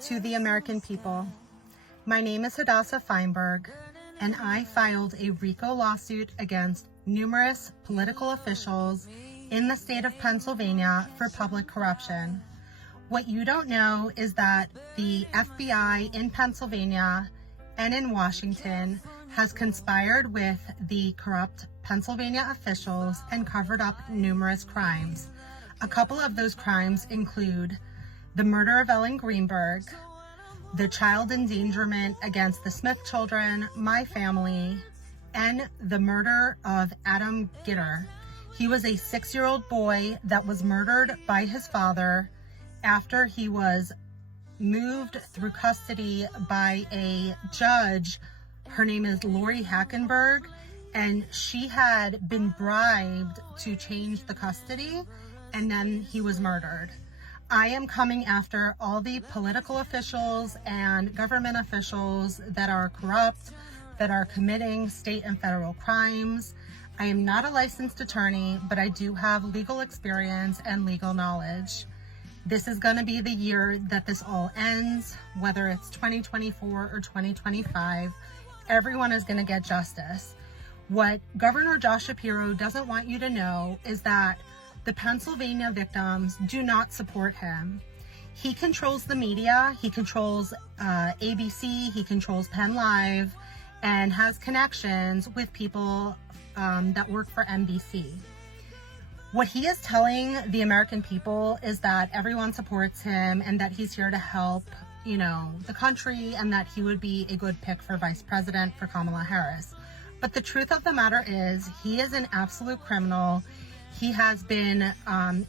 To the American people, my name is Hadassah Feinberg, and I filed a RICO lawsuit against numerous political officials in the state of Pennsylvania for public corruption. What you don't know is that the FBI in Pennsylvania and in Washington has conspired with the corrupt Pennsylvania officials and covered up numerous crimes. A couple of those crimes include the murder of Ellen Greenberg, the child endangerment against the Smith children, my family, and the murder of Adam Gitter. He was a 6-year-old boy that was murdered by his father after he was moved through custody by a judge. Her name is Lori Hackenberg, and she had been bribed to change the custody, and then he was murdered. I am coming after all the political officials and government officials that are corrupt, that are committing state and federal crimes. I am not a licensed attorney, but I do have legal experience and legal knowledge. This is going to be the year that this all ends, whether it's 2024 or 2025. Everyone is going to get justice. What Governor Josh Shapiro doesn't want you to know is that the Pennsylvania victims do not support him. He controls the media, he controls ABC, he controls Penn Live, and has connections with people that work for NBC. What he is telling the American people is that everyone supports him and that he's here to help, the country, and that he would be a good pick for vice president for Kamala Harris. But the truth of the matter is he is an absolute criminal. He has been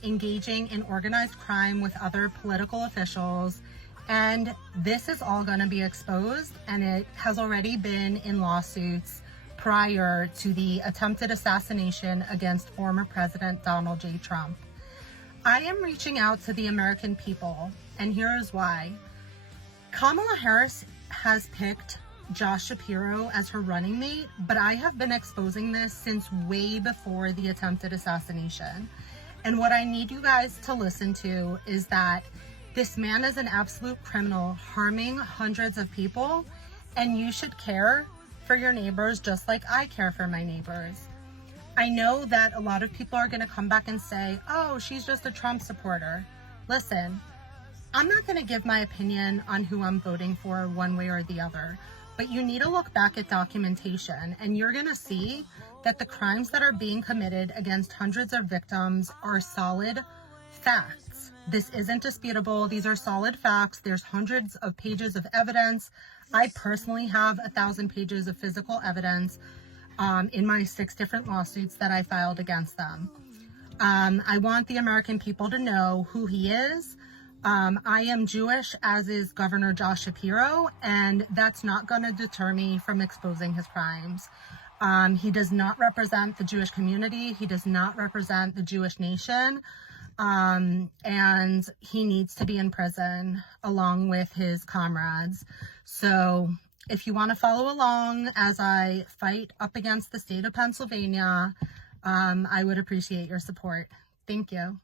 engaging in organized crime with other political officials, and this is all going to be exposed, and it has already been in lawsuits prior to the attempted assassination against former President Donald J. Trump. I am reaching out to the American people, and here is why. Kamala Harris has picked Josh Shapiro as her running mate, but I have been exposing this since way before the attempted assassination. And what I need you guys to listen to is that this man is an absolute criminal, harming hundreds of people, and you should care for your neighbors just like I care for my neighbors. I know that a lot of people are going to come back and say, oh, she's just a Trump supporter. Listen, I'm not going to give my opinion on who I'm voting for one way or the other, but you need to look back at documentation, and you're going to see that the crimes that are being committed against hundreds of victims are solid facts. This isn't disputable. These are solid facts. There's hundreds of pages of evidence. I personally have 1,000 pages of physical evidence in my 6 different lawsuits that I filed against them. I want the American people to know who he is. I am Jewish, as is Governor Josh Shapiro, and that's not going to deter me from exposing his crimes. He does not represent the Jewish community. He does not represent the Jewish nation. And he needs to be in prison along with his comrades. So if you want to follow along as I fight up against the state of Pennsylvania, I would appreciate your support. Thank you.